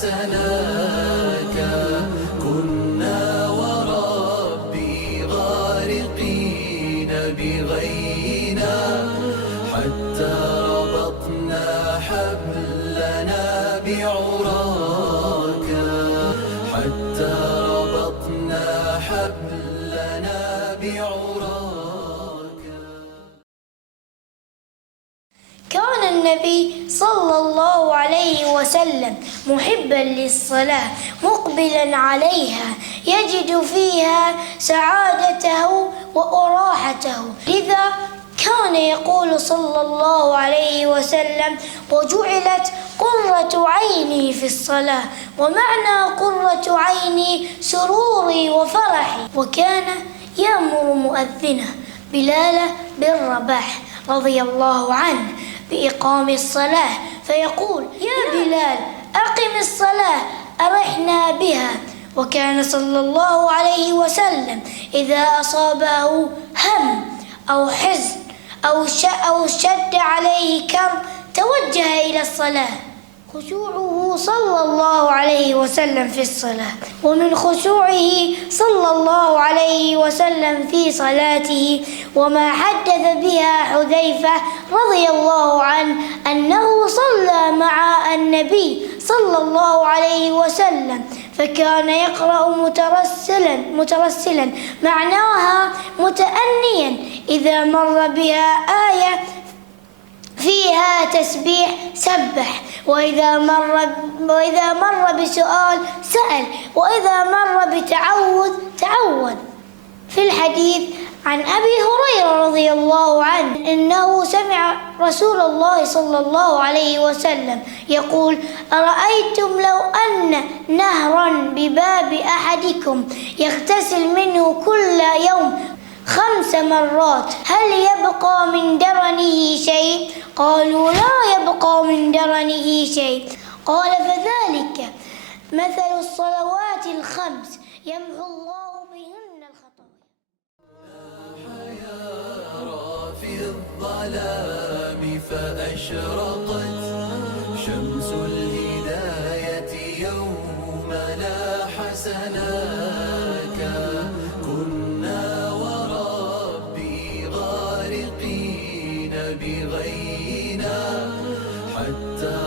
حسناك. كنا وربي غارقين بغينا حتى ربطنا حبلنا بعراك، حتى ربطنا حبلنا بعراك. كان النبي صلى الله عليه وسلم محبا للصلاة مقبلا عليها يجد فيها سعادته وراحته، لذا كان يقول صلى الله عليه وسلم: وجعلت قرة عيني في الصلاة. ومعنى قرة عيني سروري وفرحي. وكان يأمر مؤذنه بلال بن رباح رضي الله عنه بإقام الصلاة، فيقول: يا بلال أقم الصلاة أرحنا بها. وكان صلى الله عليه وسلم إذا أصابه هم أو حزن أو شد عليه كرب توجه إلى الصلاة. خشوعه صلى الله عليه وسلم في الصلاة. ومن خشوعه صلى الله عليه وسلم في صلاته وما حدث بها حذيفة رضي الله عنه أنه صلى مع النبي صلى الله عليه وسلم، فكان يقرأ مترسلا معناها متأنيا إذا مر بها آية فيها تسبيح سبح، وإذا مر بسؤال سأل، وإذا مر بتعوذ تعوذ. في الحديث عن أبي هريرة رضي الله عنه إنه سمع رسول الله صلى الله عليه وسلم يقول: أرأيتم لو أن نهرا بباب أحدكم يغتسل منه كل يوم 5 مرات هل يبقى من درنه شيء؟ قالوا: لا يبقى من درنه شيء. قال: فذلك مثل الصلوات الخمس يمحو الله بهن الخطايا. يرى في الظلام فأشرقت شمس الهداية يوم لاح سناك. كنا وربي غارقين بغينا حتى